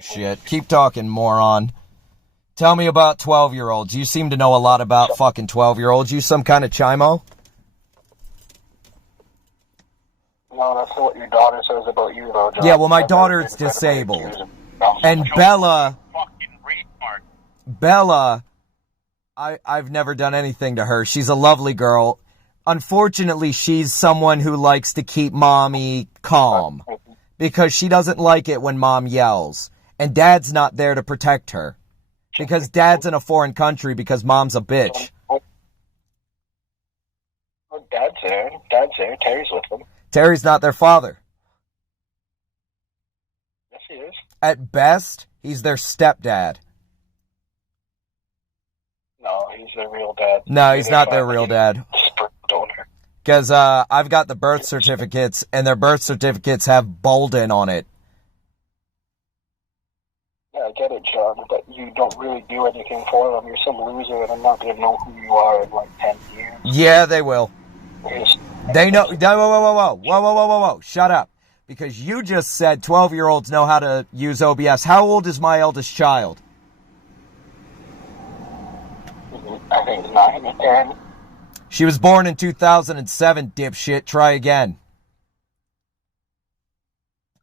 Shit. Keep talking, moron. Tell me about 12-year-olds. You seem to know a lot about fucking 12-year-olds. You some kind of chimo? No, that's what your daughter says about you, though, John. Yeah, well, my daughter's disabled. And Bella... I've never done anything to her. She's a lovely girl. Unfortunately, she's someone who likes to keep mommy calm. Because she doesn't like it when mom yells. And dad's not there to protect her. Because dad's in a foreign country because mom's a bitch. Dad's there. Dad's there. Terry's with them. Terry's not their father. Yes, he is. At best, he's their stepdad. No, he's their real dad. No, he's not their real dad. Sperm donor. Because I've got the birth certificates, and their birth certificates have Boulden on it. Yeah, I get it, John, but you don't really do anything for them. You're some loser, and I'm not going to know who you are in like 10 years. Yeah, they will. They know. Whoa. Shut up. Because you just said 12-year-olds know how to use OBS. How old is my eldest child? I think 9 or 10. She was born in 2007, dipshit. Try again.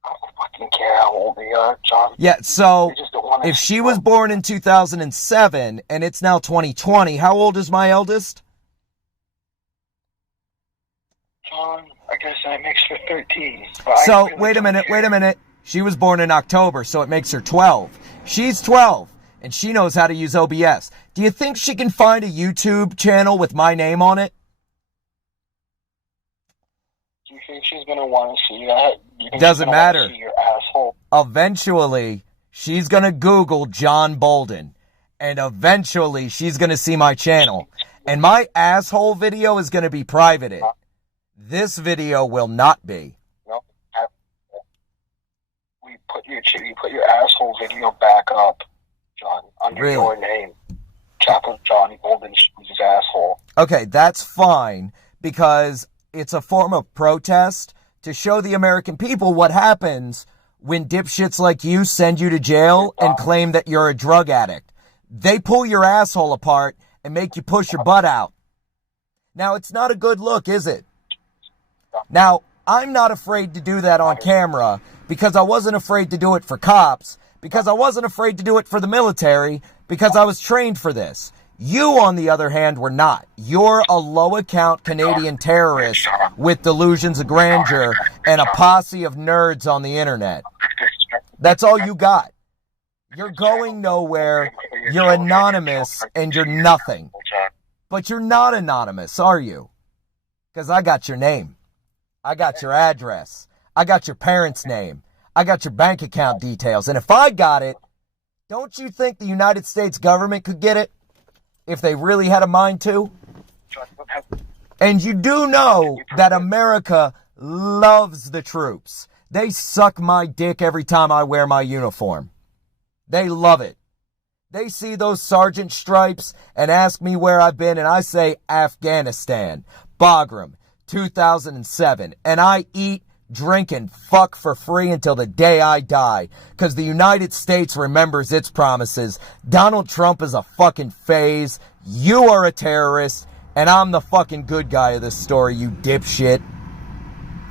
I don't fucking care how old they are, John. Yeah, so if she was born in 2007 and it's now 2020, how old is my eldest? John, I guess that makes her 13. So, wait a minute. She was born in October, so it makes her 12. She's 12, and she knows how to use OBS. Do you think she can find a YouTube channel with my name on it? Do you think she's going to want to see that? Doesn't matter. See your asshole? Eventually, she's going to Google John Boulden, and eventually, she's going to see my channel. And my asshole video is going to be privated. This video will not be. No. We put your asshole video back up, John, under your name. Chaplain Johnny Boulden was his asshole. Okay, that's fine, because it's a form of protest to show the American people what happens when dipshits like you send you to jail and claim that you're a drug addict. They pull your asshole apart and make you push your butt out. Now, it's not a good look, is it? Now, I'm not afraid to do that on camera because I wasn't afraid to do it for cops, because I wasn't afraid to do it for the military, because I was trained for this. You, on the other hand, were not. You're a low-account Canadian terrorist with delusions of grandeur and a posse of nerds on the internet. That's all you got. You're going nowhere, you're anonymous, and you're nothing. But you're not anonymous, are you? Because I got your name. I got your address. I got your parents' name. I got your bank account details. And if I got it, don't you think the United States government could get it? If they really had a mind to? And you do know that America loves the troops. They suck my dick every time I wear my uniform. They love it. They see those sergeant stripes and ask me where I've been, and I say Afghanistan, Bagram, 2007, and I eat, drink, and fuck for free until the day I die, because the United States remembers its promises. Donald Trump is a fucking phase, you are a terrorist, and I'm the fucking good guy of this story, you dipshit.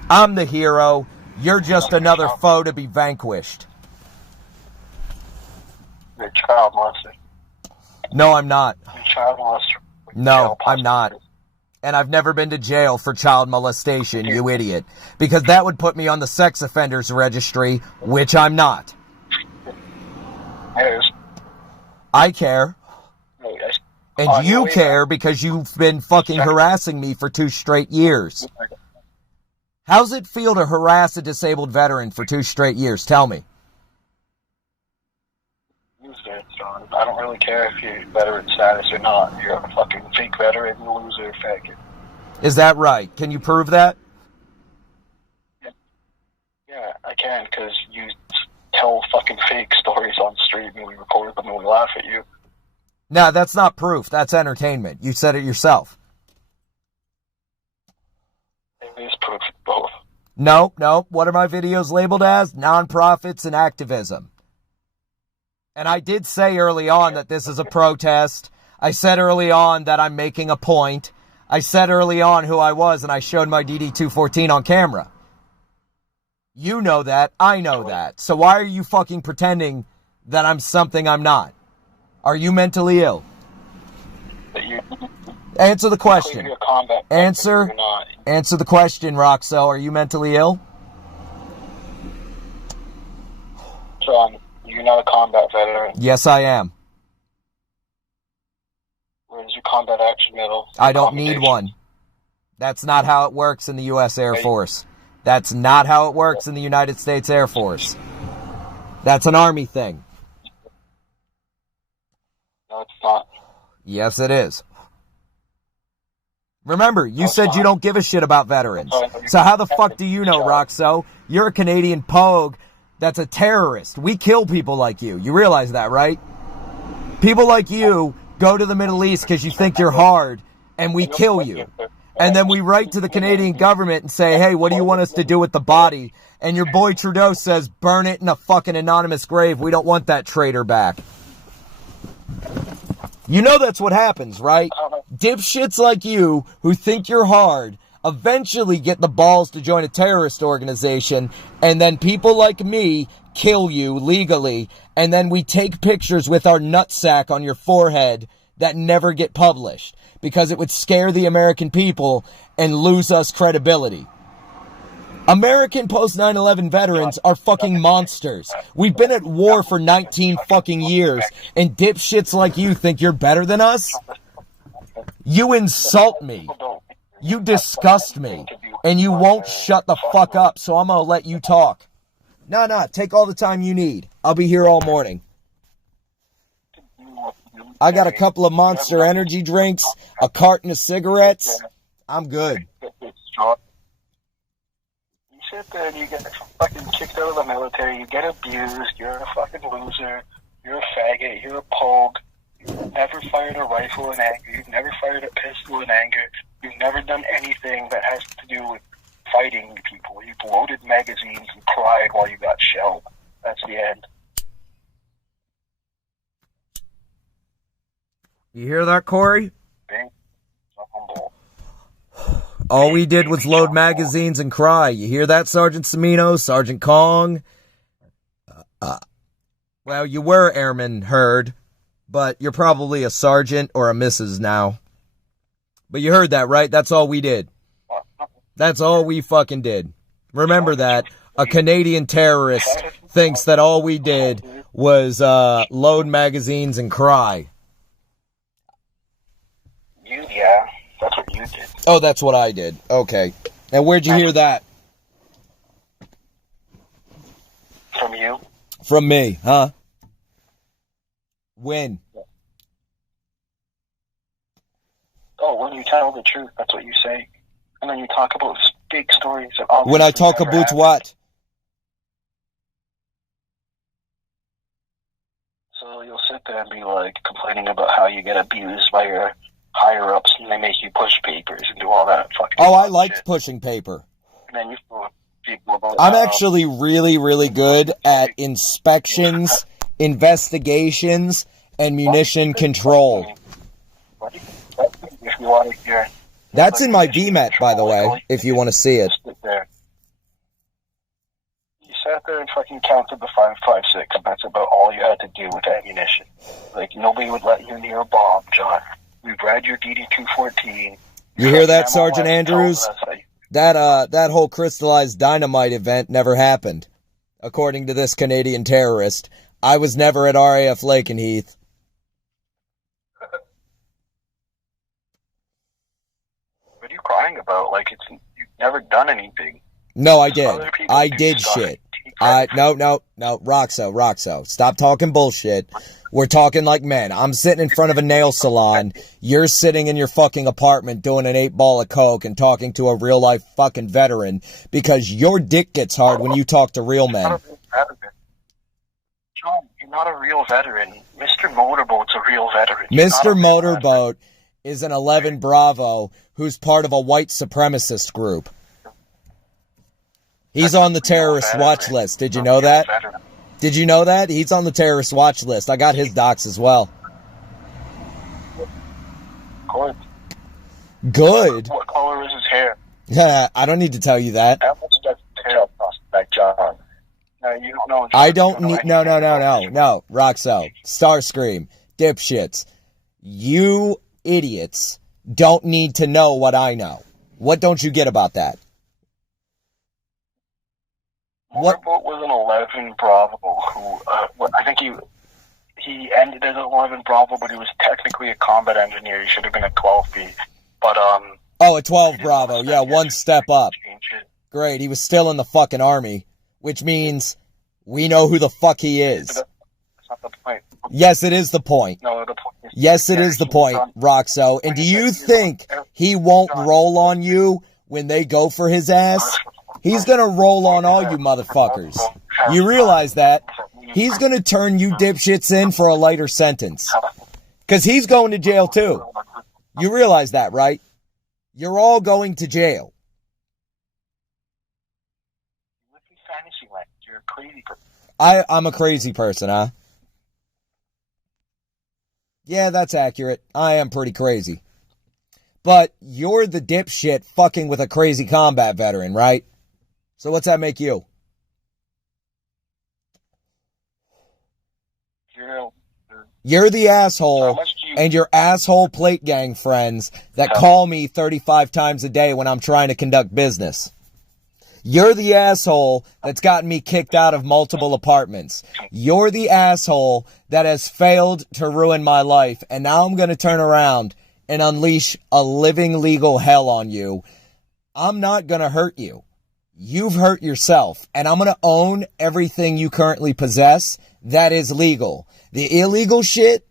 I'm the hero, you're just another foe to be vanquished. You're a child molester. No, I'm not. You're a child molester. No, I'm not. And I've never been to jail for child molestation, you idiot. Because that would put me on the sex offenders registry, which I'm not. Yes. I care. And you care because you've been fucking harassing me for 2 straight years. How's it feel to harass a disabled veteran for 2 straight years? Tell me. John. I don't really care if you're veteran status or not. You're a fucking fake veteran, loser, faggot. Is that right? Can you prove that? Yeah, I can, because you tell fucking fake stories on stream and we record them and we laugh at you. No, that's not proof. That's entertainment. You said it yourself. It is proof of both. No. What are my videos labeled as? Nonprofits and activism. And I did say early on that this is a protest. I said early on that I'm making a point. I said early on who I was, and I showed my DD-214 on camera. You know that. I know that. So why are you fucking pretending that I'm something I'm not? Are you mentally ill? Answer the question. Answer the question, Roxo. Are you mentally ill? John, you're not a combat veteran. Yes, I am. Where's your combat action medal? I don't need one. That's not how it works in the U.S. Air Force. That's not how it works in the United States Air Force. That's an Army thing. No, it's not. Yes, it is. Remember, you said you don't give a shit about veterans. So how the fuck do you know, Roxo? You're a Canadian pogue that's a terrorist. We kill people like you. You realize that, right? People like you go to the Middle East because you think you're hard, and we kill you. And then we write to the Canadian government and say, hey, what do you want us to do with the body? And your boy Trudeau says, burn it in a fucking anonymous grave. We don't want that traitor back. You know that's what happens, right? Dipshits like you who think you're hard eventually get the balls to join a terrorist organization, and then people like me kill you legally, and then we take pictures with our nutsack on your forehead that never get published because it would scare the American people and lose us credibility. American post 9/11 veterans are fucking monsters. We've been at war for 19 fucking years, and dipshits like you think you're better than us? You insult me. You disgust me. And you won't shut the fuck up, so I'm gonna let you talk. Nah, take all the time you need. I'll be here all morning. I got a couple of Monster energy drinks, a carton of cigarettes. I'm good. Sit there and you get fucking kicked out of the military, you get abused, you're a fucking loser, you're a faggot, you're a pogue, you've never fired a rifle in anger, you've never fired a pistol in anger, you've never done anything that has to do with fighting people. You loaded magazines and cried while you got shelled. That's the end. You hear that, Corey? Bing. Humble. All we did was load magazines and cry. You hear that, Sergeant Semino, Sergeant Kong? Well, you were Airman Hurd, but you're probably a sergeant or a Mrs. now. But you heard that, right? That's all we did. That's all we fucking did. Remember that. A Canadian terrorist thinks that all we did was load magazines and cry. Yeah. That's what you did. Oh, that's what I did. Okay. And where'd you hear that? From you? From me, huh? When? Oh, when you tell the truth, that's what you say. And then you talk about big stories. When I talk about what? So you'll sit there and be like complaining about how you get abused by your higher ups, and they make you push papers and do all that fucking Oh, I liked shit. pushing paper. And then you fool people about I'm actually really, really good at inspections, investigations, and munition control. If you want to hear, That's in my VMAT, by the way, if you want to see it. sit there. You sat there and fucking counted the 5.56, and that's about all you had to do with ammunition. Like, nobody would let you near a bomb, John. We've read your DD-214. You hear that, Sergeant Andrews? That whole crystallized dynamite event never happened. According to this Canadian terrorist, I was never at RAF Lakenheath. What are you crying about? Like, you've never done anything. No, I did. I did shit. No, Roxo, stop talking bullshit. We're talking like men. I'm sitting in front of a nail salon. You're sitting in your fucking apartment doing an 8-ball of coke and talking to a real-life fucking veteran because your dick gets hard when you talk to real men. John, you're not a real veteran. Mr. Motorboat's a real veteran. Mr. Motorboat is an 11 Bravo who's part of a white supremacist group. He's on the terrorist watch list. Did you know that? Did you know that? He's on the terrorist watch list. I got his docs as well. Good. Good? What color is his hair? Yeah, I don't need to tell you that. How much does his hair prospect, John? No, you don't know. John. I don't need... No, Roxo. Starscream. Dipshits. You idiots don't need to know what I know. What don't you get about that? Motorboat was an 11 Bravo who, I think he ended as an 11 Bravo, but he was technically a combat engineer. He should have been a 12B. But, Oh, a 12 Bravo. Yeah, one step up. Great. He was still in the fucking army, which means we know who the fuck he is. That's not the point. Yes, it is the point. No, the point is... Yes, it is the point, Roxo. And do you think he won't roll on you when they go for his ass? He's gonna roll on all you motherfuckers. You realize that? He's gonna turn you dipshits in for a lighter sentence. Because he's going to jail too. You realize that, right? You're all going to jail. You're a crazy person. I'm a crazy person, huh? Yeah, that's accurate. I am pretty crazy. But you're the dipshit fucking with a crazy combat veteran, right? So what's that make you? You're the asshole and your asshole plate gang friends that call me 35 times a day when I'm trying to conduct business. You're the asshole that's gotten me kicked out of multiple apartments. You're the asshole that has failed to ruin my life, and now I'm going to turn around and unleash a living legal hell on you. I'm not going to hurt you. You've hurt yourself, and I'm going to own everything you currently possess that is legal. The illegal shit,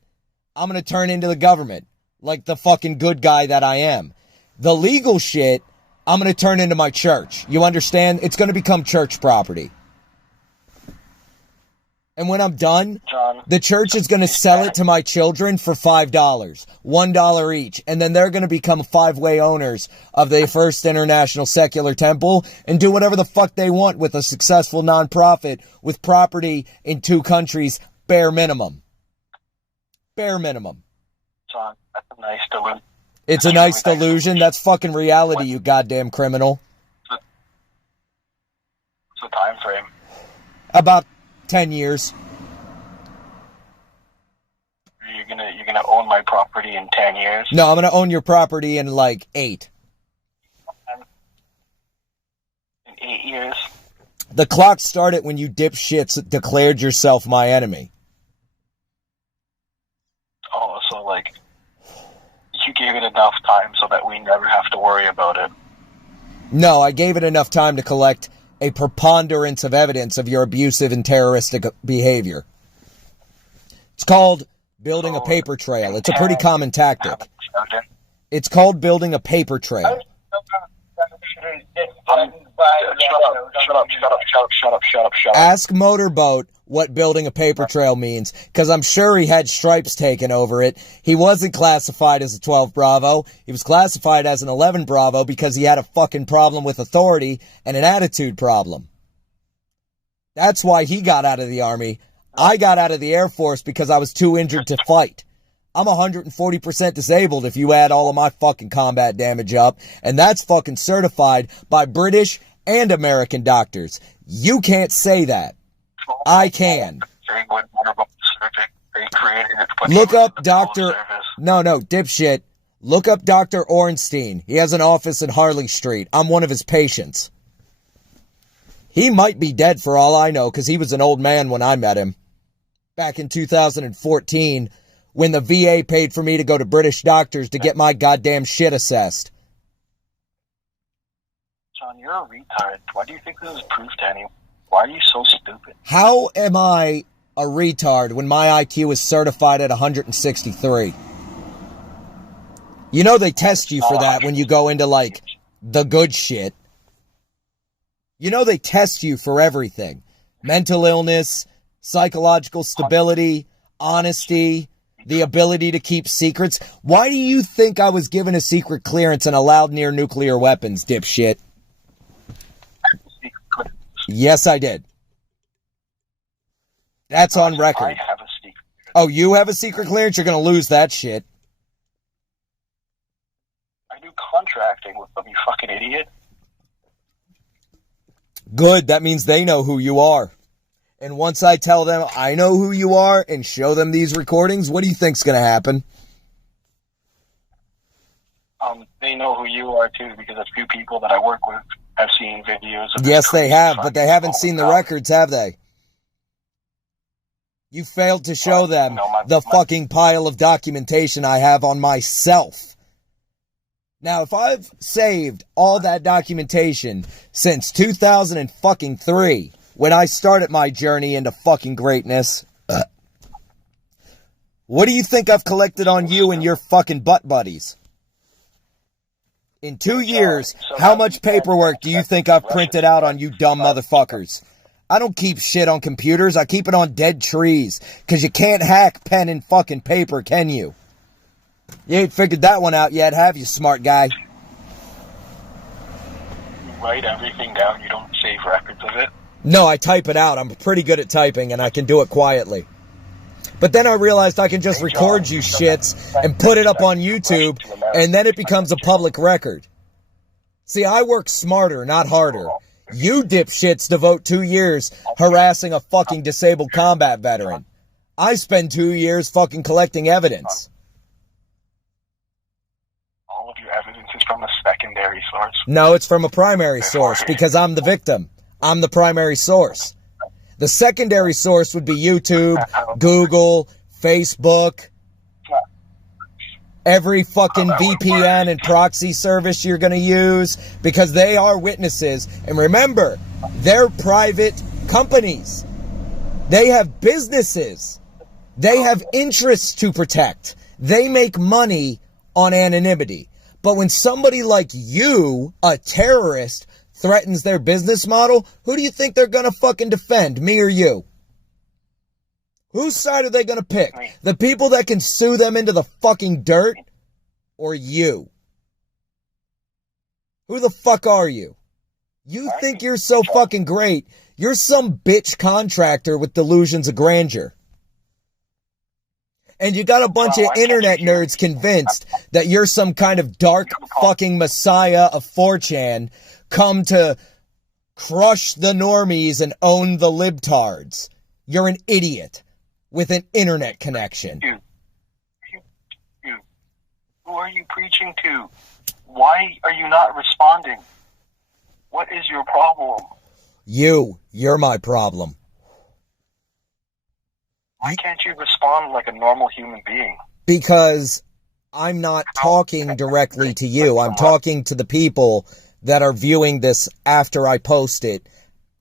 I'm going to turn into the government, like the fucking good guy that I am. The legal shit, I'm going to turn into my church. You understand? It's going to become church property. And when I'm done, John, the church is going to sell it to my children for $5, $1 each. And then they're going to become 5-way owners of the First International Secular Temple and do whatever the fuck they want with a successful nonprofit with property in 2 countries, bare minimum. Bare minimum. John, that's a nice delusion. It's a nice delusion. That's fucking reality, you goddamn criminal. What's the time frame? About 10 years. You're gonna own my property in 10 years? No, I'm gonna own your property in like 8. In 8 years? The clock started when you dipshits declared yourself my enemy. Oh, so like, you gave it enough time so that we never have to worry about it. No, I gave it enough time to collect a preponderance of evidence of your abusive and terroristic behavior. It's called building a paper trail. It's a pretty common tactic. It's called building a paper trail. Shut up. Ask Motorboat what building a paper trail means, because I'm sure he had stripes taken over it. He wasn't classified as a 12 Bravo. He was classified as an 11 Bravo because he had a fucking problem with authority and an attitude problem. That's why he got out of the Army. I got out of the Air Force because I was too injured to fight. I'm 140% disabled if you add all of my fucking combat damage up, and that's fucking certified by British and American doctors. You can't say that. I can. Look up Dr. No, dipshit. Look up Dr. Ornstein. He has an office in Harley Street. I'm one of his patients. He might be dead for all I know, because he was an old man when I met him. Back in 2014, when the VA paid for me to go to British doctors to get my goddamn shit assessed. John, you're a retard. Why do you think this is proof to anyone? Why are you so stupid? How am I a retard when my IQ is certified at 163? You know they test you for that when you go into, like, the good shit. You know they test you for everything. Mental illness, psychological stability, honesty, the ability to keep secrets. Why do you think I was given a secret clearance and allowed near nuclear weapons, dipshit? Yes, I did. That's on record. I have a secret. Oh, you have a secret clearance? You're going to lose that shit. I do contracting with them, you fucking idiot. Good, that means they know who you are. And once I tell them I know who you are and show them these recordings, what do you think's going to happen? They know who you are too, because a few people that I work with have seen videos of Yes, they have, but they haven't seen the records, have they? You failed to show them the fucking pile of documentation I have on myself. Now, if I've saved all that documentation since 2003, when I started my journey into fucking greatness, what do you think I've collected on you and your fucking butt buddies? In 2 years, how much paperwork do you think I've printed out on you dumb motherfuckers? I don't keep shit on computers. I keep it on dead trees. Because you can't hack pen and fucking paper, can you? You ain't figured that one out yet, have you, smart guy? You write everything down. You don't save records of it. No, I type it out. I'm pretty good at typing, and I can do it quietly. But then I realized I can just record you shits and put it up on YouTube, and then it becomes a public record. See, I work smarter, not harder. You dipshits devote 2 years harassing a fucking disabled combat veteran. I spend 2 years fucking collecting evidence. All of your evidence is from a secondary source. No, it's from a primary source, because I'm the victim. I'm the primary source. The secondary source would be YouTube, Google, Facebook, every fucking VPN and proxy service you're going to use, because they are witnesses. And remember, they're private companies. They have businesses. They have interests to protect. They make money on anonymity. But when somebody like you, a terrorist, threatens their business model, who do you think they're going to fucking defend, me or you? Whose side are they going to pick? The people that can sue them into the fucking dirt, or you? Who the fuck are you? You think you're so fucking great. You're some bitch contractor with delusions of grandeur. And you got a bunch of internet nerds convinced that you're some kind of dark fucking messiah of 4chan, come to crush the normies and own the libtards. You're an idiot with an internet connection. You. Who are you preaching to? Why are you not responding? What is your problem? You're my problem. Why can't you respond like a normal human being? Because I'm not talking directly to you. I'm talking to the people that are viewing this after I post it,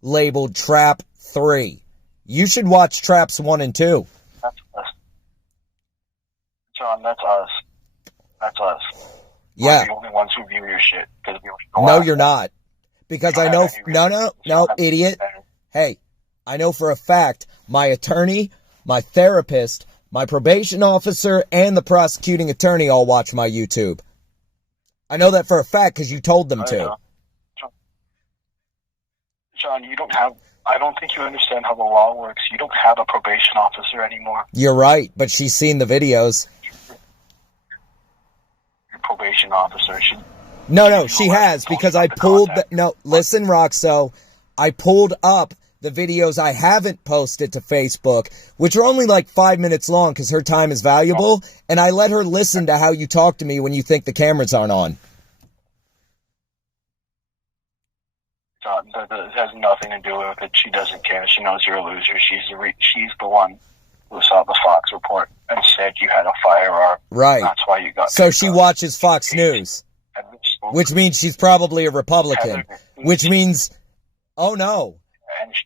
labeled Trap 3. You should watch Traps 1 and 2. That's us. John, that's us. That's us. Yeah. We're the only ones who view your shit. No, you're not. Because I know... No, idiot. Hey, I know for a fact my attorney, my therapist, my probation officer, and the prosecuting attorney all watch my YouTube. I know that for a fact because you told them to. John, you don't have... I don't think you understand how the law works. You don't have a probation officer anymore. You're right, but she's seen the videos. Your probation officer should... No, she has, because I pulled... No, listen, Roxo. I pulled up the videos I haven't posted to Facebook, which are only like 5 minutes long because her time is valuable, and I let her listen to how you talk to me when you think the cameras aren't on. It has nothing to do with it. She doesn't care. She knows you're a loser. She's the one who saw the Fox report and said you had a firearm. Right. That's why you got... So she watches Fox News, which means she's probably a Republican, which means... Oh, no.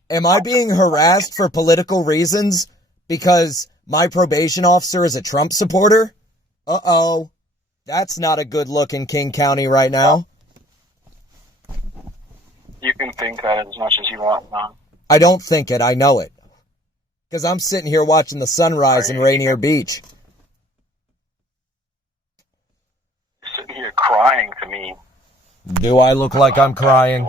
Am I being harassed for political reasons because my probation officer is a Trump supporter? Uh-oh. That's not a good look in King County right now. You can think that as much as you want, John. I don't think it. I know it. Because I'm sitting here watching the sunrise in Rainier Beach. You're sitting here crying to me. Do I look like I'm crying?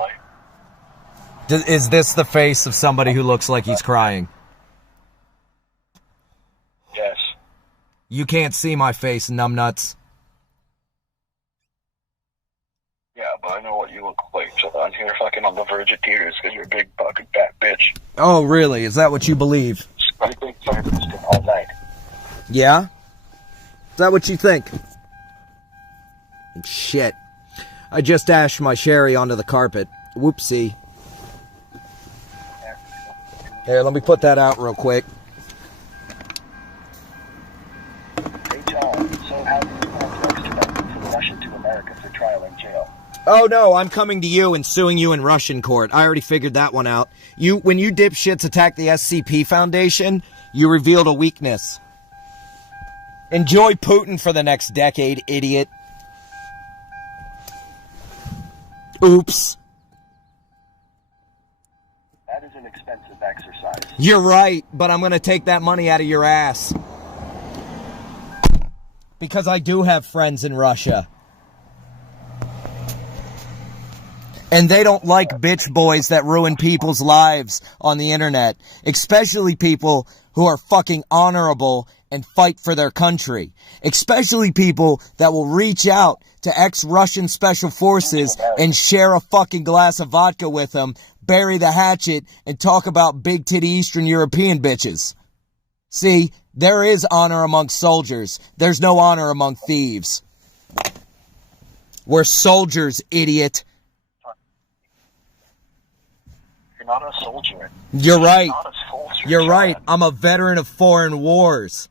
Is this the face of somebody who looks like he's crying? You can't see my face, numbnuts. Yeah, but I know what you look like, John. You're fucking on the verge of tears because you're a big fucking fat bitch. Oh, really? Is that what you believe? Scraping surfaced all night. Yeah? Is that what you think? Shit. I just dashed my sherry onto the carpet. Whoopsie. Here, let me put that out real quick. Hey, John, so how did you want to extradite from Russia to America for trial in jail? Oh no, I'm coming to you and suing you in Russian court. I already figured that one out. When you dipshits attacked the SCP Foundation, you revealed a weakness. Enjoy Putin for the next decade, idiot. Oops. That is an expensive exercise. You're right, but I'm gonna take that money out of your ass. Because I do have friends in Russia. And they don't like bitch boys that ruin people's lives on the internet. Especially people who are fucking honorable and fight for their country. Especially people that will reach out to ex-Russian special forces and share a fucking glass of vodka with them, bury the hatchet, and talk about big titty Eastern European bitches. See, there is honor among soldiers. There's no honor among thieves. We're soldiers, idiot. You're not a soldier. You're right. Not a soldier, You're John. right. I'm a veteran of foreign wars.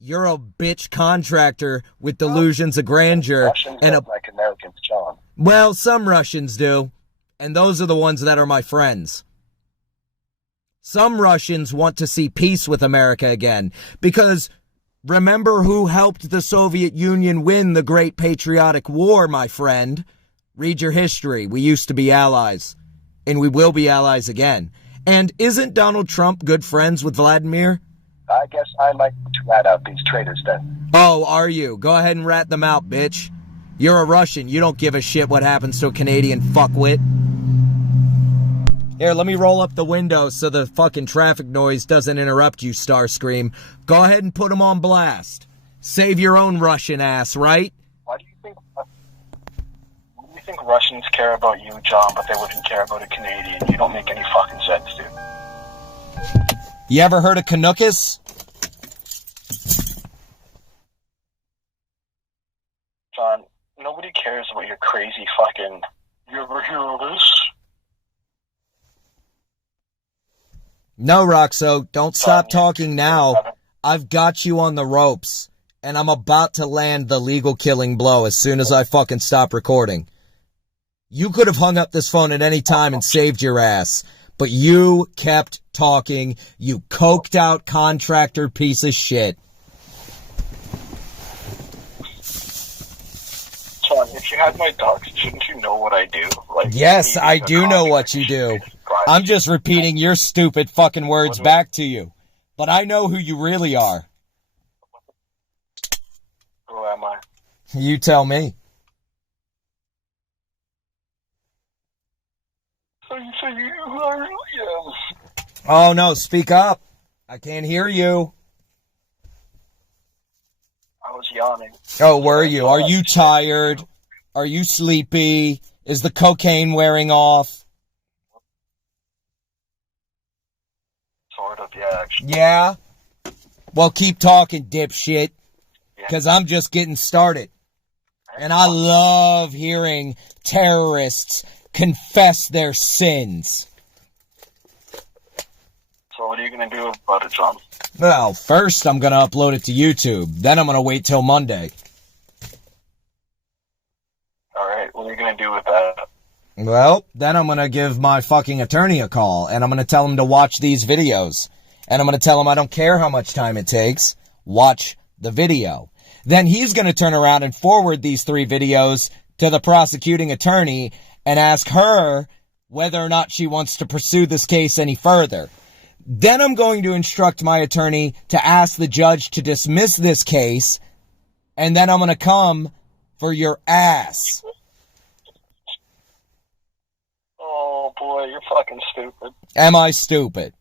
You're a bitch contractor with delusions of grandeur. Russians And don't like Americans, John. well, some Russians do. And those are the ones that are my friends. Some Russians want to see peace with America again. Because remember who helped the Soviet Union win the Great Patriotic War, my friend? Read your history. We used to be allies. And we will be allies again. And isn't Donald Trump good friends with Vladimir? I guess I like to rat out these traitors then. Oh, are you? Go ahead and rat them out, bitch. You're a Russian. You don't give a shit what happens to a Canadian fuckwit. Here, let me roll up the window so the fucking traffic noise doesn't interrupt you, Starscream. Go ahead and put them on blast. Save your own Russian ass, right? Why do you think Russians care about you, John, but they wouldn't care about a Canadian? You don't make any fucking sense, dude. You ever heard of Canuckus? John, nobody cares about your crazy fucking... You ever hear of this? No, Roxo, don't stop talking now. I've got you on the ropes, and I'm about to land the legal killing blow as soon as I fucking stop recording. You could have hung up this phone at any time and saved your ass, but you kept talking, you coked out contractor piece of shit. John, if you had my docs, shouldn't you know what I do? Like, Yes, I do know what you do. I'm just repeating your stupid fucking words back to you. But I know who you really are. Who am I? You tell me. So you say who I really am? Oh no, speak up. I can't hear you. I was yawning. Oh, were you? Are you tired? Are you sleepy? Is the cocaine wearing off? Sort of, yeah, actually. Yeah? Well, keep talking, dipshit. Because I'm just getting started. And I love hearing terrorists confess their sins. So what are you going to do about it, John? Well, first I'm going to upload it to YouTube. Then I'm going to wait till Monday. Alright, what are you going to do with that? Well, then I'm going to give my fucking attorney a call. And I'm going to tell him to watch these videos. And I'm going to tell him I don't care how much time it takes. Watch the video. Then he's going to turn around and forward these 3 videos to the prosecuting attorney and ask her whether or not she wants to pursue this case any further. Then I'm going to instruct my attorney to ask the judge to dismiss this case, and then I'm going to come for your ass. Oh boy, you're fucking stupid. Am I stupid?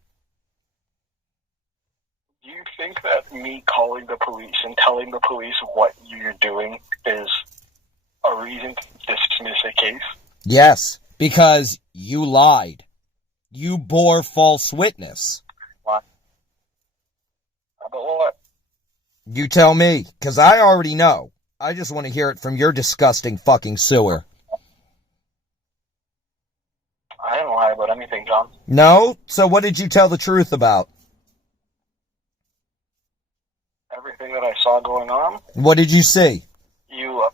You think that me calling the police and telling the police what you're doing is a reason to dismiss a case? Yes, because you lied. You bore false witness. What? About what? You tell me, because I already know. I just want to hear it from your disgusting fucking sewer. I didn't lie about anything, John. No? So what did you tell the truth about? Everything that I saw going on. What did you see? You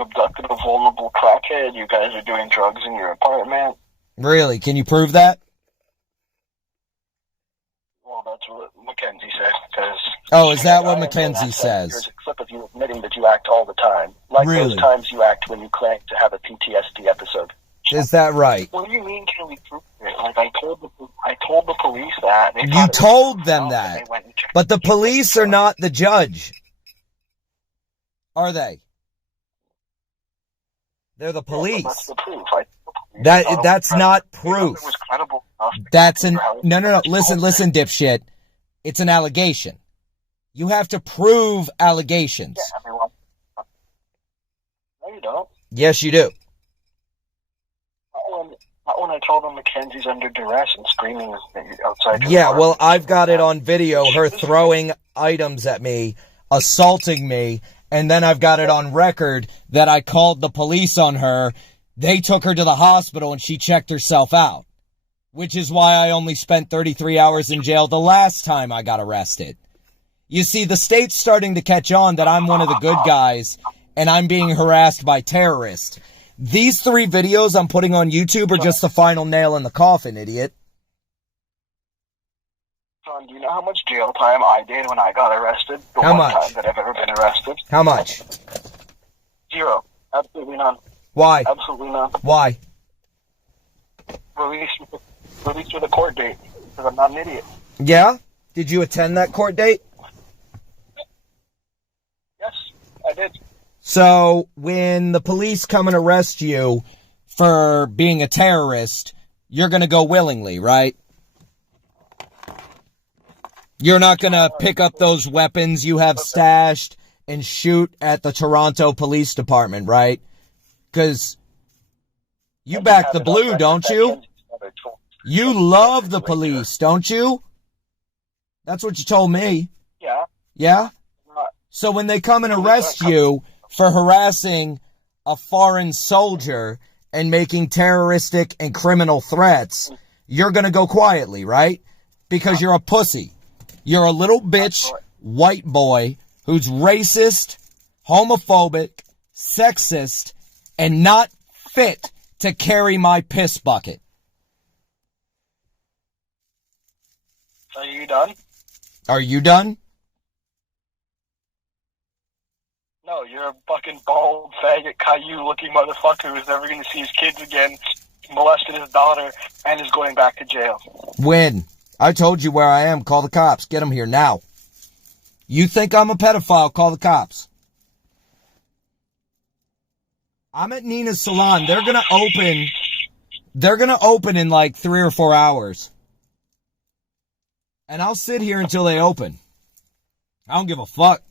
abducted a vulnerable crackhead. You guys are doing drugs in your apartment. Really? Can you prove that? Well, that's what Mackenzie said. Oh, is that what Mackenzie says? There's a clip of you admitting that you act all the time. Like Really? those times you act when you claim to have a PTSD episode. Is that right? What do you mean, can we prove it? Like, I told the police that. You told them that. But the police are not the judge. Are they? They're the police. Yeah, that's the proof. That's not proof. It was credible enough. That's no. Listen, dipshit. It's an allegation. You have to prove allegations. Yeah, everyone. No, you don't. Yes, you do. Not when I told them Mackenzie's under duress and screaming outside. Yeah, well, I've got it on video, her throwing items at me, assaulting me, and then I've got it on record that I called the police on her. They took her to the hospital and she checked herself out, which is why I only spent 33 hours in jail the last time I got arrested. You see, the state's starting to catch on that I'm one of the good guys and I'm being harassed by terrorists. These 3 videos I'm putting on YouTube are just the final nail in the coffin, idiot. John, do you know how much jail time I did when I got arrested? The How one much? time that I've ever been arrested? How much? 0. Absolutely none. Why? Absolutely none. Why? Released with a court date, because I'm not an idiot. Yeah? Did you attend that court date? Yes, I did. So, when the police come and arrest you for being a terrorist, you're going to go willingly, right? You're not going to pick up those weapons you have stashed and shoot at the Toronto Police Department, right? Because you back the blue, don't you? You love the police, don't you? That's what you told me. Yeah. Yeah? So when they come and arrest you for harassing a foreign soldier and making terroristic and criminal threats, you're going to go quietly, right? Because you're a pussy. You're a little bitch white boy who's racist, homophobic, sexist, and not fit to carry my piss bucket. Are you done? Are you done? No, you're a fucking bald, faggot, Caillou-looking motherfucker who's never going to see his kids again, molested his daughter, and is going back to jail. When? I told you where I am. Call the cops. Get them here now. You think I'm a pedophile? Call the cops. I'm at Nina's salon. They're going to open in like 3 or 4 hours. And I'll sit here until they open. I don't give a fuck.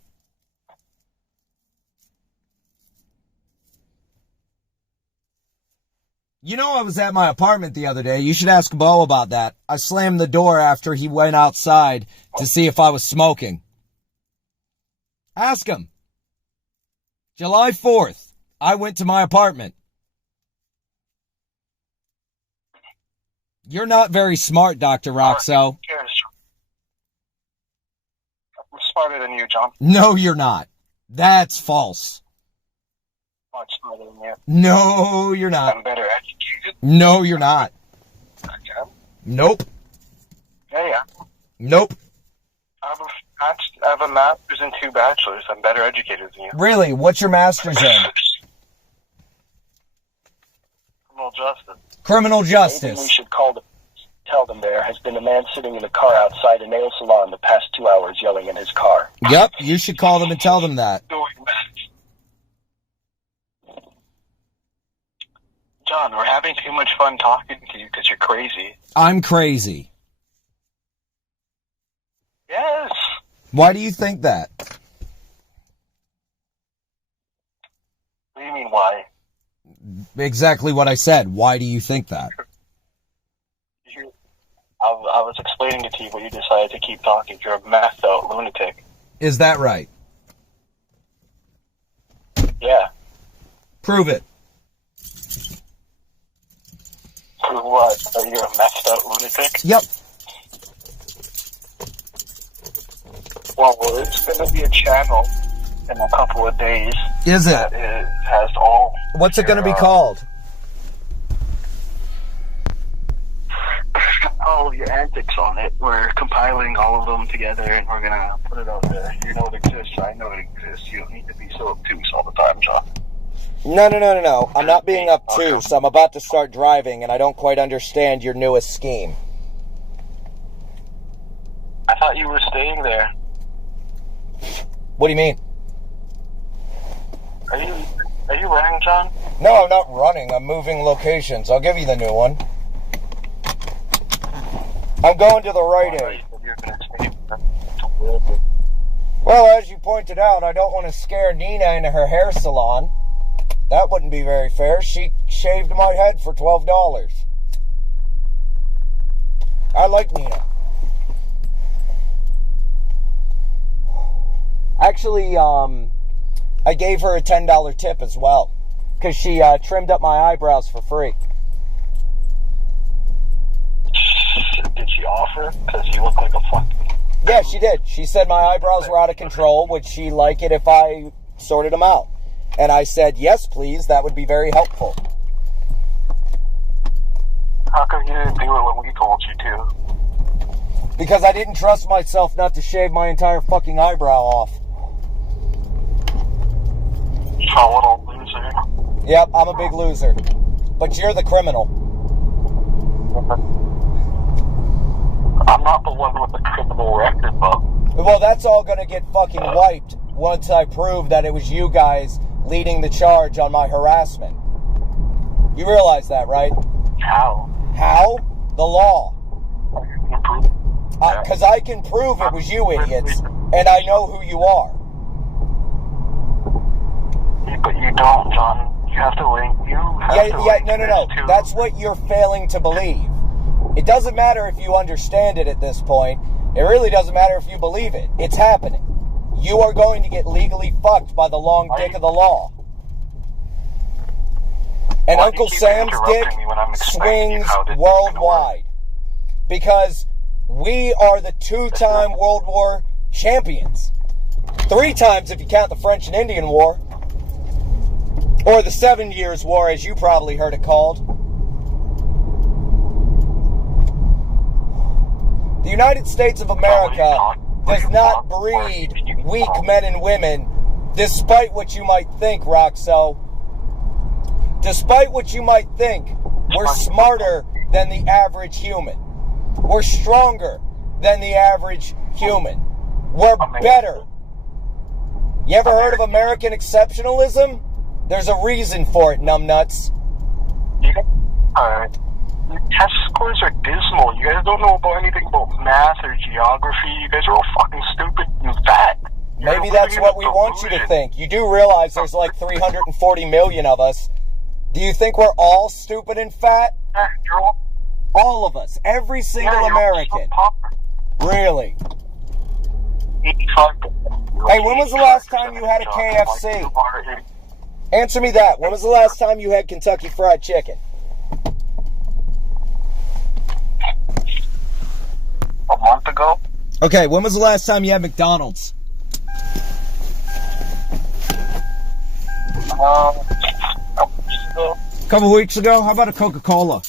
You know, I was at my apartment the other day. You should ask Bo about that. I slammed the door after he went outside to see if I was smoking. Ask him. July 4th, I went to my apartment. You're not very smart, Dr. Roxo. I'm smarter than you, John. No, you're not. That's false. Much smarter than you. No, you're not. I'm better educated. No, you're not. I am. Nope. Yeah. Nope. I have a master's and 2 bachelors. I'm better educated than you. Really? What's your master's in? Criminal justice. Criminal Maybe we justice. should tell them there has been a man sitting in a car outside a nail salon the past 2 hours yelling in his car. Yep, you should call them and tell them that. Doing that. John, we're having too much fun talking to you because you're crazy. I'm crazy. Yes. Why do you think that? What do you mean, why? Exactly what I said. Why do you think that? I was explaining it to you, but you decided to keep talking. You're a methed out lunatic. Is that right? Yeah. Prove it. Prove what? That you're a methed out lunatic? Yep. Well, it's going to be a channel in a couple of days. Is it? That has all... What's it going to be called? All of your antics on it. We're compiling all of them together, and we're going to put it out there. You know it exists. I know it exists. You don't need to be so obtuse all the time, John. No. I'm not being obtuse. I'm about to start driving, and I don't quite understand your newest scheme. I thought you were staying there. What do you mean? Are you running, John? No, I'm not running. I'm moving locations. I'll give you the new one. I'm going to the Rite Aid. Well, as you pointed out, I don't want to scare Nina into her hair salon. That wouldn't be very fair. She shaved my head for $12. I like Nina. Actually, I gave her a $10 tip as well, because she trimmed up my eyebrows for free. Did she offer? Because you look like a fucking... Yeah, she did. She said my eyebrows were out of control. Would she like it if I sorted them out? And I said, yes, please. That would be very helpful. How come you didn't do it when we told you to? Because I didn't trust myself not to shave my entire fucking eyebrow off. You a little loser. Yep, I'm a big loser. But you're the criminal. I'm not the one with the criminal record, though. Well, that's all gonna get fucking wiped once I prove that it was you guys leading the charge on my harassment. You realize that, right? How? How? The law. Improve. Because I can prove it was you idiots, and I know who you are. But you don't, John. You have to link. No. That's what you're failing to believe. It doesn't matter if you understand it at this point. It really doesn't matter if you believe it. It's happening. You are going to get legally fucked by the long dick of the law. And Uncle Sam's dick swings worldwide. Because we are the 2-time World War champions. 3 times if you count the French and Indian War. Or the 7 Years' War, as you probably heard it called. The United States of America does not breed weak men and women, despite what you might think, Roxo. Despite what you might think, we're smarter than the average human. We're stronger than the average human. We're better. You ever heard of American exceptionalism? There's a reason for it, numbnuts. Alright. Your test scores are dismal. You guys don't know about anything about math or geography. You guys are all fucking stupid and fat. Maybe that's what we want you to think. You do realize there's like 340 million of us. Do you think we're all stupid and fat? Yeah, all of us. Every single American. Really? 85. Hey, when was the last time you had a KFC? Answer me that. When was the last time you had Kentucky Fried Chicken? A month ago. Okay, when was the last time you had McDonald's? A couple weeks ago? How about a Coca-Cola?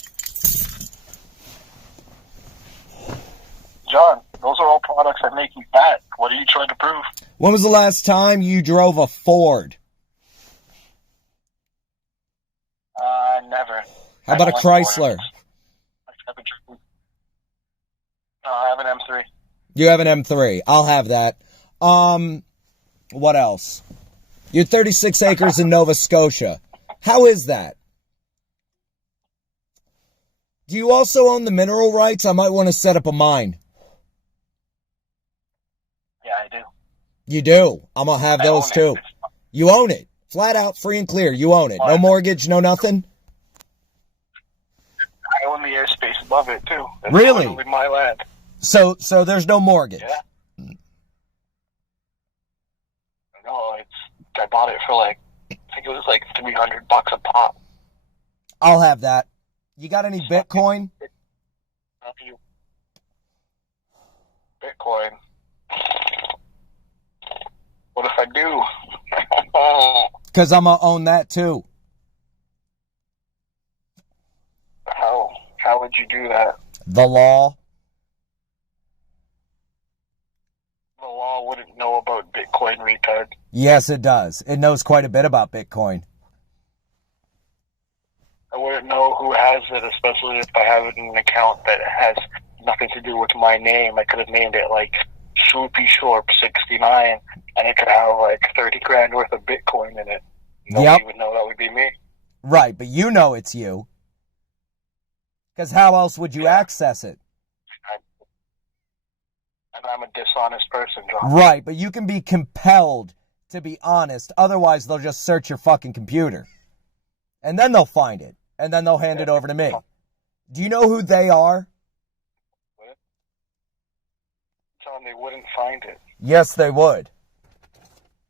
John, those are all products that make you fat. What are you trying to prove? When was the last time you drove a Ford? Never. How about a Chrysler? I have an M3. You have an M3. I'll have that. What else? You're 36 acres in Nova Scotia. How is that? Do you also own the mineral rights? I might want to set up a mine. I do. You do. I'm going to have those too. You own it. Flat out, free and clear. You own it. No mortgage, no nothing? I own the airspace above it too. It's really? Literally my land. So there's no mortgage? Yeah. No, I bought it for like, I think it was like $300 a pop. I'll have that. You got any Bitcoin? Bitcoin. What if I do? Because I'm going to own that too. How would you do that? The law. The law wouldn't know about Bitcoin, retard. Yes, it does. It knows quite a bit about Bitcoin. I wouldn't know who has it, especially if I have it in an account that has nothing to do with my name. I could have named it like Swoopy Shorp 69, and it could have like 30 grand worth of Bitcoin in it. Nobody would know that would be me. Right, but you know it's you. Because how else would you access it? I'm a dishonest person, John. Right, but you can be compelled to be honest. Otherwise, they'll just search your fucking computer. And then they'll find it. And then they'll hand it over to me. Do you know who they are? What? John, they wouldn't find it. Yes, they would.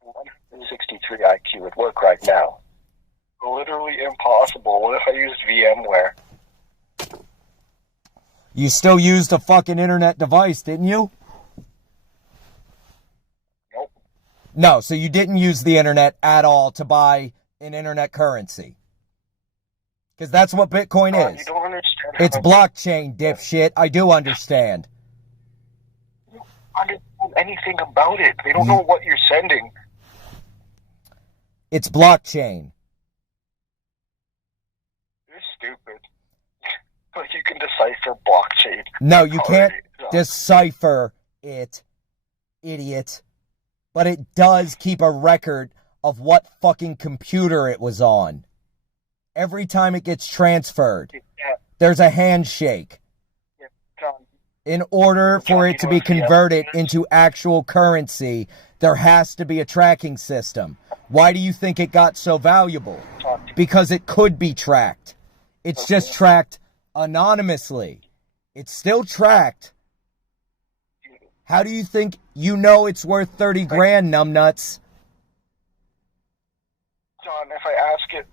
163 IQ would work right now. Literally impossible. What if I used VMware? You still used a fucking internet device, didn't you? Nope. No, so you didn't use the internet at all to buy an internet currency. Because that's what Bitcoin is. You don't understand. It's blockchain, dipshit. I do understand. You don't understand anything about it. They don't know what you're sending. It's blockchain. You're stupid. Like you can decipher blockchain. No, you can't decipher it, idiot. But it does keep a record of what fucking computer it was on. Every time it gets transferred, there's a handshake. In order for it to be converted into actual currency, there has to be a tracking system. Why do you think it got so valuable? Because it could be tracked. It's just tracked anonymously. It's still tracked. How do you think you know it's worth 30 grand, numbnuts? John, if I ask it,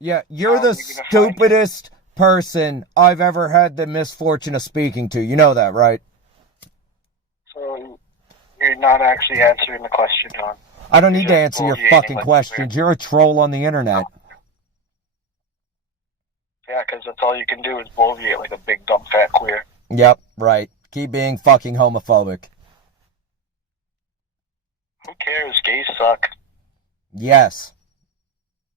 yeah, you're the stupidest person I've ever had the misfortune of speaking to. You know that, right? So you're not actually answering the question, John. I don't need to answer your fucking questions. You're a troll on the internet. Yeah, because that's all you can do is bloviate like a big dumb fat queer. Yep, right. Keep being fucking homophobic. Who cares? Gays suck. Yes.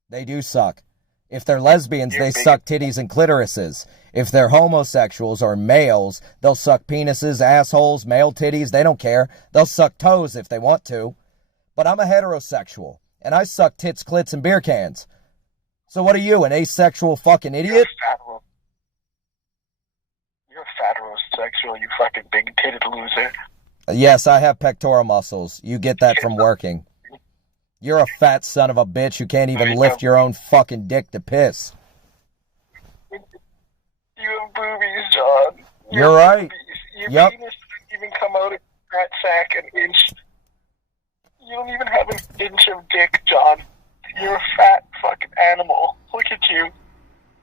They do suck. If they're lesbians, they suck titties and clitorises. If they're homosexuals or males, they'll suck penises, assholes, male titties. They don't care. They'll suck toes if they want to. But I'm a heterosexual, and I suck tits, clits, and beer cans. So what are you, an asexual fucking idiot? You're a fat heterosexual, you fucking big-titted loser. Yes, I have pectoral muscles. You get that from working. You're a fat son of a bitch who can't even lift your own fucking dick to piss. You have boobies, John. You're right. Your penis doesn't even come out of that sack an inch. You don't even have an inch of dick, John. You're a fat fucking animal. Look at you.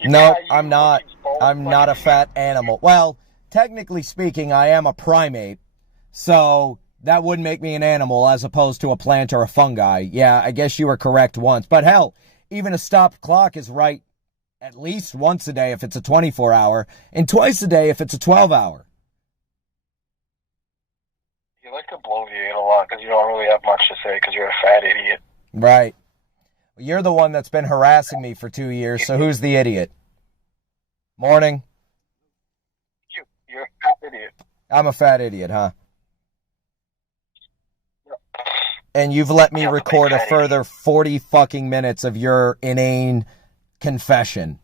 No, I'm not. I'm not a fat animal. Well, technically speaking, I am a primate. So that would make me an animal as opposed to a plant or a fungi. Yeah, I guess you were correct once. But hell, even a stopped clock is right at least once a day if it's a 24-hour, and twice a day if it's a 12-hour. You like to bloviate a lot because you don't really have much to say because you're a fat idiot. Right. You're the one that's been harassing me for 2 years, so who's the idiot? Morning. You're a fat idiot. I'm a fat idiot, huh? And you've let me record a further 40 fucking minutes of your inane confession.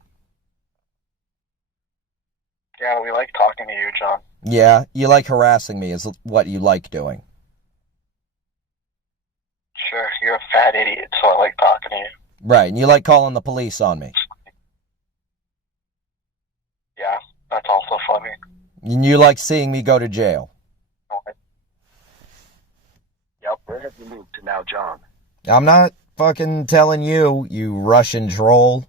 Yeah, we like talking to you, John. Yeah, you like harassing me is what you like doing. Sure, you're a fat idiot, so I like talking to you. Right, and you like calling the police on me. Yeah, that's also funny. And you like seeing me go to jail. Yep, where have you moved to now, John? I'm not fucking telling you, you Russian troll.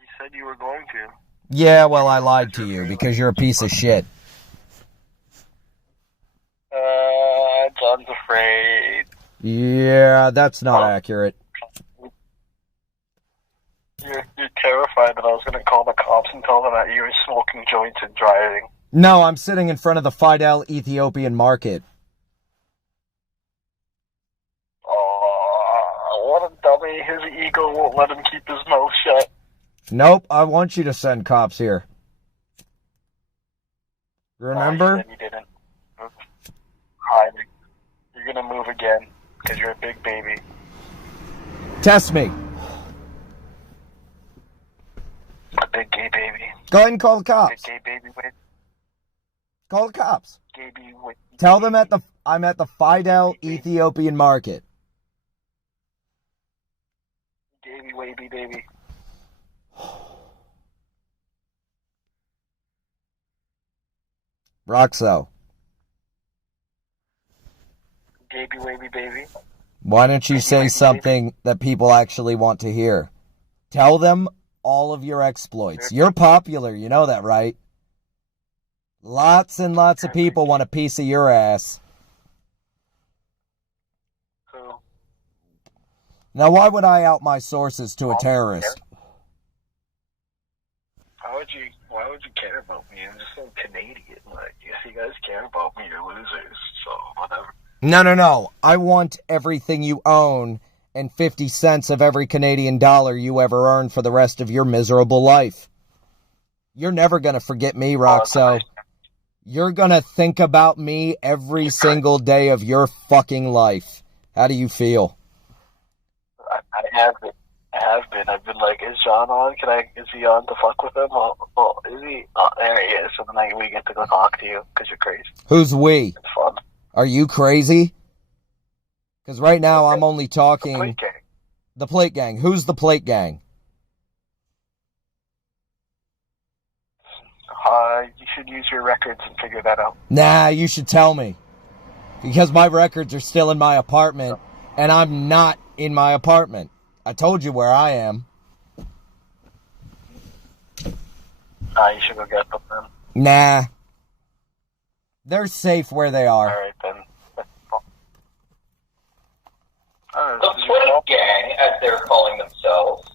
You said you were going to. Yeah, well, I lied to you because you're a piece of shit. John's afraid. Yeah, that's not accurate. You're terrified that I was going to call the cops and tell them that you were smoking joints and driving. No, I'm sitting in front of the Fidel Ethiopian market. Oh, what a dummy. His ego won't let him keep his mouth shut. Nope, I want you to send cops here. Remember? You said you didn't. Hiding. You're going to move again because you're a big baby. Test me. A big gay baby. Go ahead and call the cops. Big gay baby, wait. Call the cops. Gay baby, wait. Tell them I'm at the Fidel Ethiopian market. Baby, wavy baby. Roxo. Baby, wavy baby. Why don't you say something that people actually want to hear? Tell them all of your exploits. You're popular, you know that, right? Lots and lots of people want a piece of your ass. Who? Now, why would I out my sources to a terrorist? Why would you care about me? I'm just so Canadian. Like, if you guys care about me, you're losers. So, whatever. No. I want everything you own and 50 cents of every Canadian dollar you ever earn for the rest of your miserable life. You're never going to forget me, Roxo. You're going to think about me every single day of your fucking life. How do you feel? I have been. I've been like, is John on? Is he on to fuck with him? Well, is he? Oh, there he is. So then we get to go talk to you because you're crazy. Who's we? It's fun. Are you crazy? Because right now I'm only talking... The Plate Gang. The Plate Gang. Who's the Plate Gang? You should use your records and figure that out. Nah, you should tell me. Because my records are still in my apartment, and I'm not in my apartment. I told you where I am. You should go get them then. Nah. They're safe where they are. Alright then. The Plate Gang, as they're calling themselves,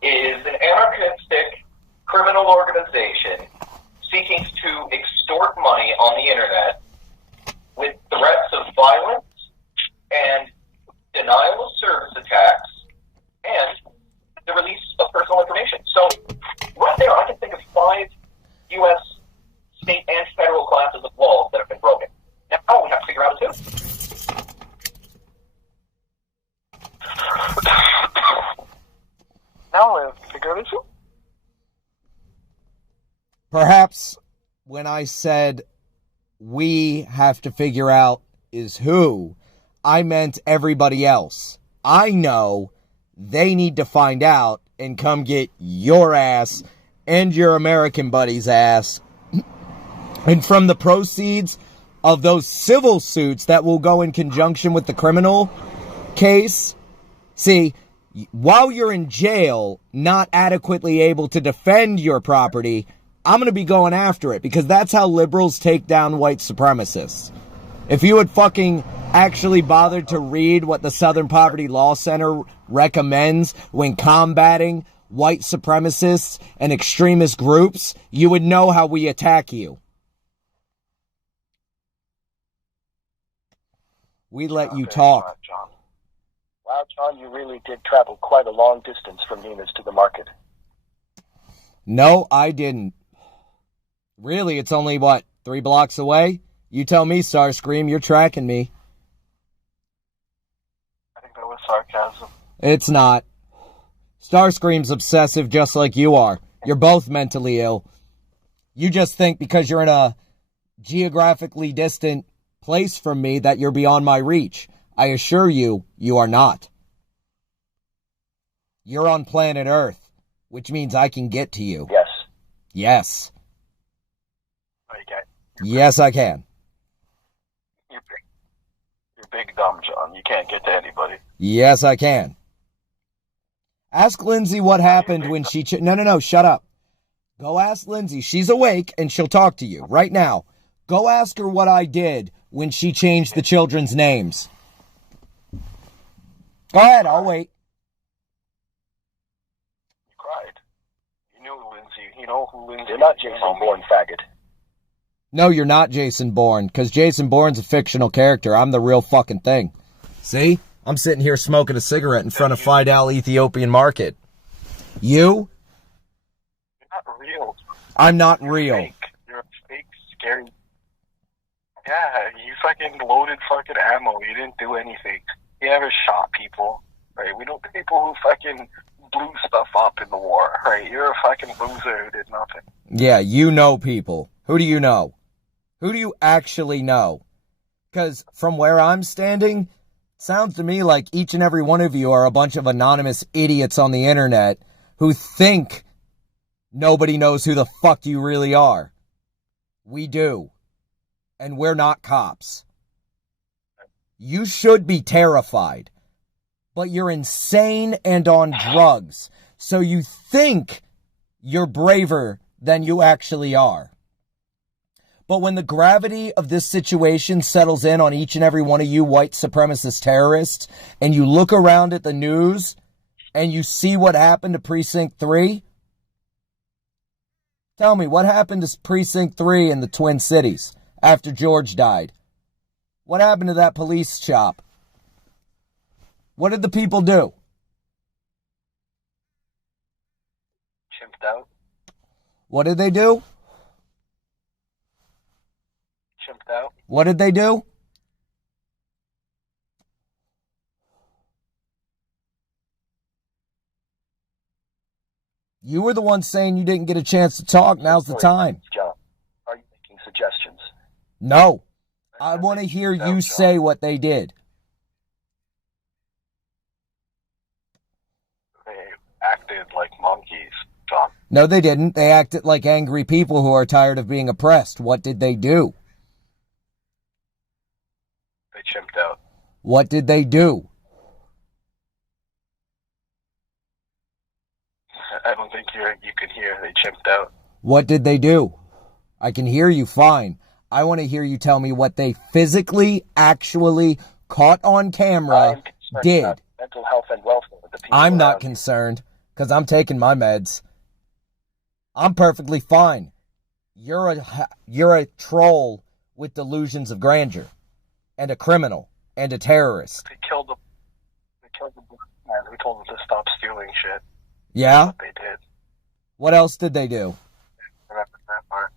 is an anarchistic criminal organization seeking to extort money on the internet with threats of violence and denial of service attacks and the release of personal information. So, right there, I can think of 5 U.S. state and federal classes of laws that have been broken. Now we have to figure out who. Now we have to figure out who. Perhaps when I said we have to figure out is who, I meant everybody else. I know they need to find out and come get your ass and your American buddy's ass. And from the proceeds of those civil suits that will go in conjunction with the criminal case, see, while you're in jail, not adequately able to defend your property, I'm going to be going after it because that's how liberals take down white supremacists. If you had fucking actually bothered to read what the Southern Poverty Law Center recommends when combating white supremacists and extremist groups, you would know how we attack you. We let you talk. John. Wow, John, you really did travel quite a long distance from Nina's to the market. No, I didn't. Really, it's only, 3 blocks away? You tell me, Starscream, you're tracking me. I think that was sarcasm. It's not. Starscream's obsessive just like you are. You're both mentally ill. You just think because you're in a geographically distant place from me that you're beyond my reach. I assure you, you are not. You're on planet Earth, which means I can get to you. Yes. Yes. No, you can't. Yes, I can. You're big dumb, John. You can't get to anybody. Yes, I can. Ask Lindsay what happened when she... No, shut up. Go ask Lindsay. She's awake, and she'll talk to you right now. Go ask her what I did when she changed the children's names. Go ahead, I'll wait. You cried. You knew Lindsay. You know who Lindsay is. You're not Jason Bourne, faggot. No, you're not Jason Bourne, because Jason Bourne's a fictional character. I'm the real fucking thing. See? I'm sitting here smoking a cigarette in front of Fidel Ethiopian Market. You? You're not real. I'm not You're real. Fake. You're a fake, scary... Yeah, you fucking loaded fucking ammo. You didn't do anything. You never shot people, right? We know people who fucking blew stuff up in the war, right? You're a fucking loser who did nothing. Yeah, you know people. Who do you know? Who do you actually know? Because from where I'm standing... Sounds to me like each and every one of you are a bunch of anonymous idiots on the internet who think nobody knows who the fuck you really are. We do. And we're not cops. You should be terrified. But you're insane and on drugs. So you think you're braver than you actually are. But when the gravity of this situation settles in on each and every one of you white supremacist terrorists, and you look around at the news, and you see what happened to Precinct 3, tell me, what happened to Precinct 3 in the Twin Cities after George died? What happened to that police shop? What did the people do? Chimped out. What did they do? Chimped out. What did they do? You were the one saying you didn't get a chance to talk. Now's the time. John, are you making suggestions? No. I want to hear you say what they did. They acted like monkeys, John. No, they didn't. They acted like angry people who are tired of being oppressed. What did they do? They chimped out. What did they do? I don't think you can hear. They chimped out. What did they do? I can hear you fine. I want to hear you tell me what they physically, actually, caught on camera, did. About mental health and welfare of the people I'm not around you. concerned, because I'm taking my meds. I'm perfectly fine. You're a troll with delusions of grandeur. And a criminal. And a terrorist. They killed the man who told them to stop stealing shit. Yeah? That's what they did. What else did they do? Remember that part?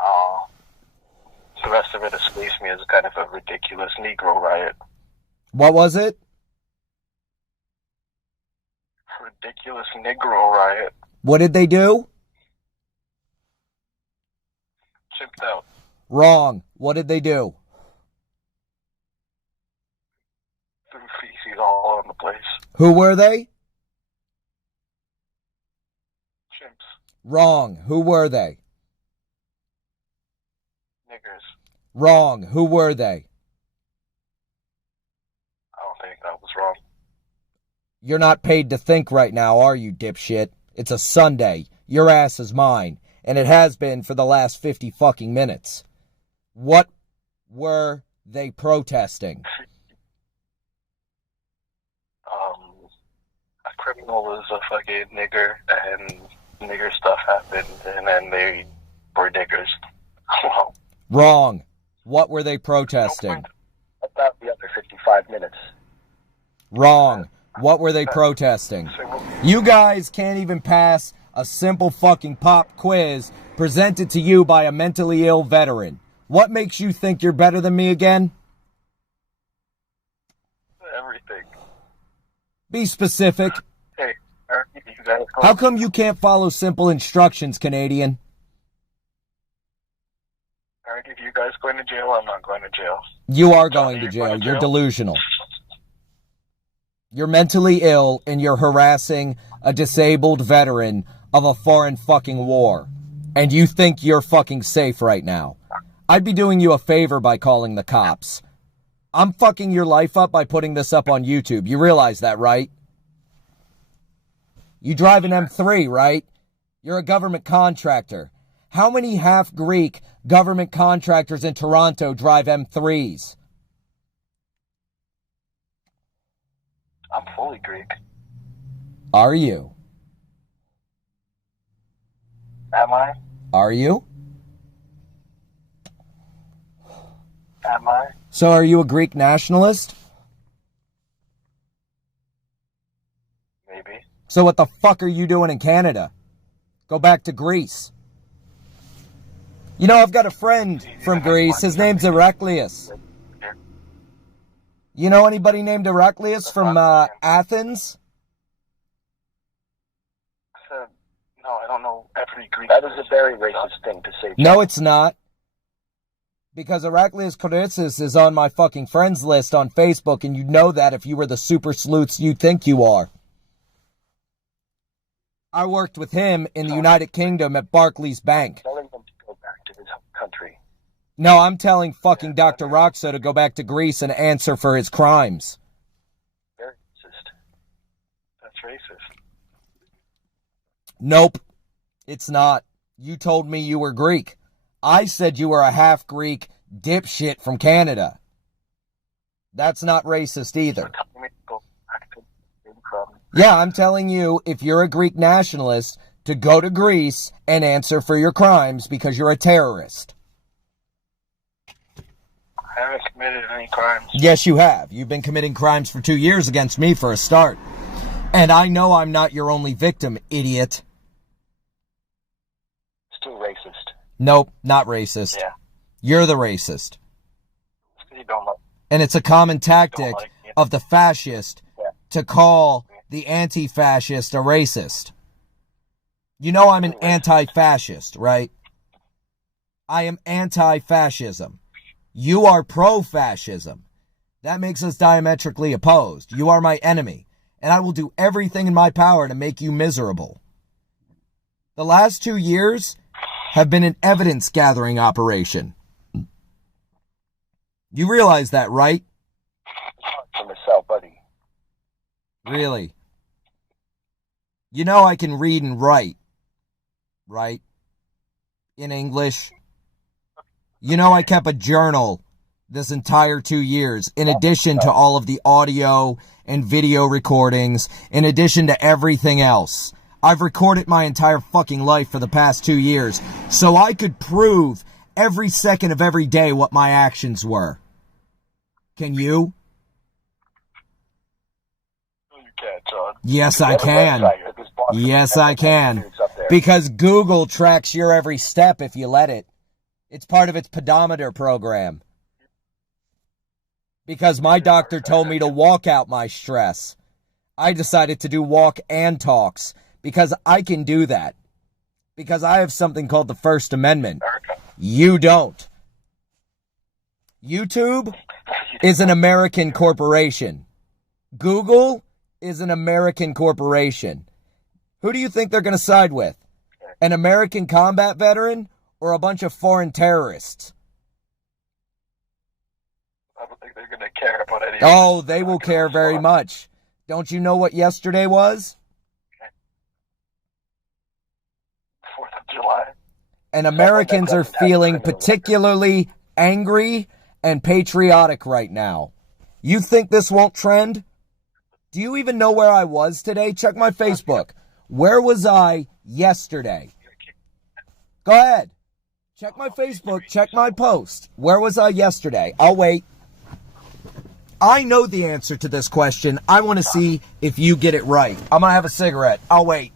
Oh. The rest of it escapes me as kind of a ridiculous Negro riot. What was it? Ridiculous Negro riot. What did they do? Chipped out. Wrong. What did they do? Threw feces all over the place. Who were they? Chimps. Wrong. Who were they? Niggers. Wrong. Who were they? I don't think that was wrong. You're not paid to think right now, are you, dipshit? It's a Sunday. Your ass is mine. And it has been for the last 50 fucking minutes. What were they protesting? A criminal was a fucking nigger, and nigger stuff happened, and then they were niggers. Well, Wrong. What were they protesting? about the other 55 minutes. Wrong. What were they protesting? You guys can't even pass a simple fucking pop quiz presented to you by a mentally ill veteran. What makes you think you're better than me again? Everything. Be specific. Hey, are you How come you can't follow simple instructions, Canadian? Alright, if you guys going to jail, I'm not going to jail. You are going to jail. You're delusional. You're mentally ill and you're harassing a disabled veteran of a foreign fucking war. And you think you're fucking safe right now. I'd be doing you a favor by calling the cops. I'm fucking your life up by putting this up on YouTube. You realize that, right? You drive an M3, right? You're a government contractor. How many half-Greek government contractors in Toronto drive M3s? I'm fully Greek. Are you? Am I? Are you? Am I? So are you a Greek nationalist? Maybe. So what the fuck are you doing in Canada? Go back to Greece. You know, I've got a friend from Greece. His name's Heraclius. You know anybody named Heraclius from Athens? No, I don't know every Greek. That is a very racist thing to say. No, it's not. Because Heraclius Koritsis is on my fucking friends list on Facebook, and you'd know that if you were the super sleuths you think you are. I worked with him in the United Kingdom at Barclays Bank. Telling them to go back to his country. No, I'm telling fucking Dr. Roxo to go back to Greece and answer for his crimes. Very racist. That's racist. Nope, it's not. You told me you were Greek. I said you were a half-Greek dipshit from Canada. That's not racist either. Yeah, I'm telling you, if you're a Greek nationalist, to go to Greece and answer for your crimes because you're a terrorist. I haven't committed any crimes. Yes, you have. You've been committing crimes for 2 years against me for a start. And I know I'm not your only victim, idiot. It's too racist. Nope, not racist. Yeah. You're the racist. You don't like. And it's a common tactic of the fascist to call the anti-fascist a racist. You know I'm an anti-fascist, right? I am anti-fascism. You are pro-fascism. That makes us diametrically opposed. You are my enemy, and I will do everything in my power to make you miserable. The last 2 years have been an evidence-gathering operation. You realize that, right? From the South, buddy. Really? You know I can read and write, right? In English. You know I kept a journal this entire 2 years, in addition to all of the audio and video recordings, in addition to everything else. I've recorded my entire fucking life for the past 2 years, so I could prove every second of every day what my actions were. Can you? You can't, John. Yes, I can. Yes, I can. Because Google tracks your every step if you let it. It's part of its pedometer program. Because my doctor told me to walk out my stress. I decided to do walk and talks. Because I can do that. Because I have something called the First Amendment. You don't. YouTube is an American corporation. Google is an American corporation. Who do you think they're going to side with? An American combat veteran or a bunch of foreign terrorists? I don't think they're going to care about anything. Oh, they will care very much. Don't you know what yesterday was? 4th of July. And Americans are feeling particularly angry and patriotic right now. You think this won't trend? Do you even know where I was today? Check my Facebook. Where was I yesterday? Go ahead. Check my Facebook. Check my post. Where was I yesterday? I'll wait. I know the answer to this question. I want to see if you get it right. I'm going to have a cigarette. I'll wait.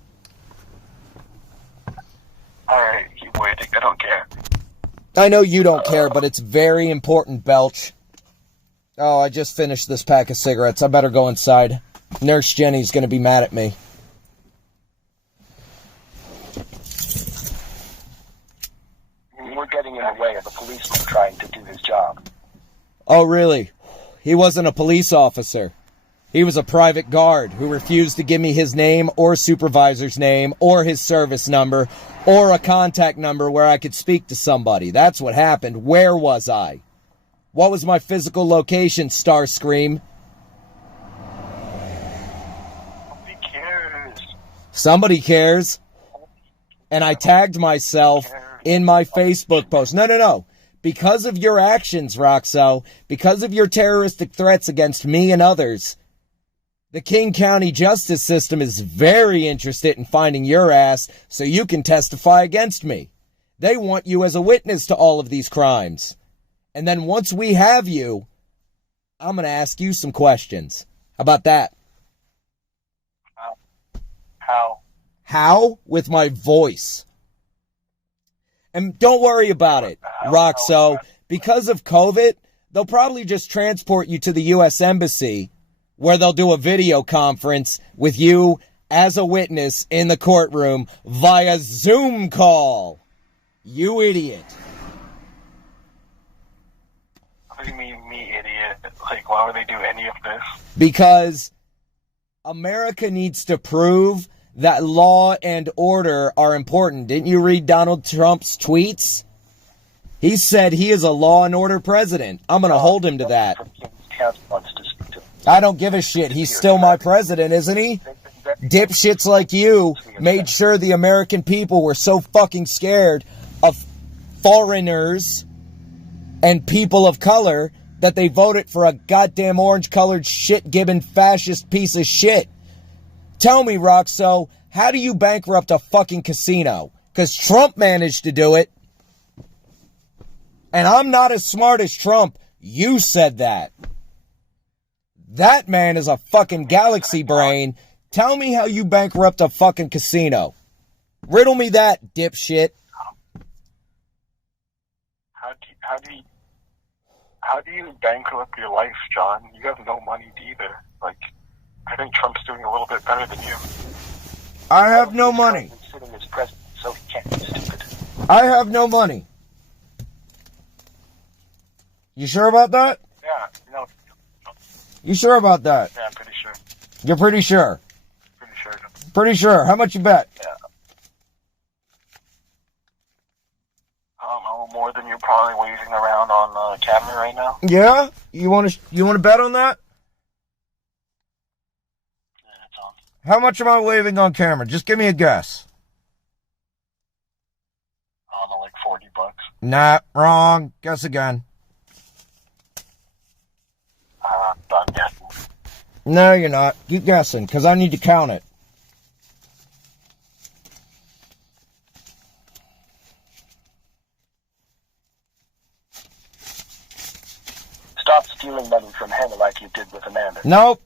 Alright, keep waiting. I don't care. I know you don't care, but it's very important, Belch. Oh, I just finished this pack of cigarettes. I better go inside. Nurse Jenny's going to be mad at me. were getting in the way of a policeman trying to do his job. Oh, really? He wasn't a police officer. He was a private guard who refused to give me his name or supervisor's name or his service number or a contact number where I could speak to somebody. That's what happened. Where was I? What was my physical location, Starscream? Nobody cares. Somebody cares. And I tagged myself in my Facebook post. No. Because of your actions, Roxo, because of your terroristic threats against me and others, the King County justice system is very interested in finding your ass so you can testify against me. They want you as a witness to all of these crimes. And then once we have you, I'm going to ask you some questions. How about that? How? How? With my voice. And don't worry about it, Roxo. Because of COVID, they'll probably just transport you to the U.S. Embassy, where they'll do a video conference with you as a witness in the courtroom via Zoom call. You idiot. What do you mean, me idiot? Like, why would they do any of this? Because America needs to prove that law and order are important. Didn't you read Donald Trump's tweets? He said he is a law and order president. I'm going to hold him to that. I don't give a shit. He's still my president, isn't he? Dipshits like you made sure the American people were so fucking scared of foreigners and people of color that they voted for a goddamn orange-colored shit-gibbon fascist piece of shit. Tell me, Roxo, how do you bankrupt a fucking casino? Because Trump managed to do it. And I'm not as smart as Trump. You said that. That man is a fucking galaxy brain. Tell me how you bankrupt a fucking casino. Riddle me that, dipshit. How do you bankrupt your life, John? You have no money either. Like, I think Trump's doing a little bit better than you. I have no money. Sitting as president, so he can't be stupid. I have no money. You sure about that? Yeah, no. You sure about that? Yeah, I'm pretty sure. You're pretty sure? Pretty sure. Pretty sure. How much you bet? Yeah. I don't know, more than you're probably waving around on camera right now. Yeah? You want to bet on that? Yeah, it's on. How much am I waving on camera? Just give me a guess. I don't know, like $40. Nah, wrong. Guess again. I'm done guessing. No, you're not. Keep guessing, because I need to count it. Stop stealing money from Hannah like you did with Amanda. Nope.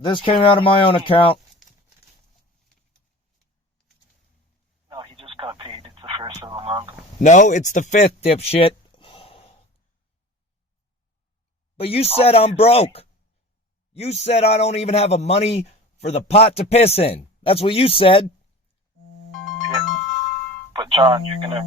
This came out of my own account. No, he just got paid. It's the first of the month. No, it's the 5th, dipshit. But you said I'm broke. You said I don't even have a money for the pot to piss in. That's what you said. Yeah. But John, you're gonna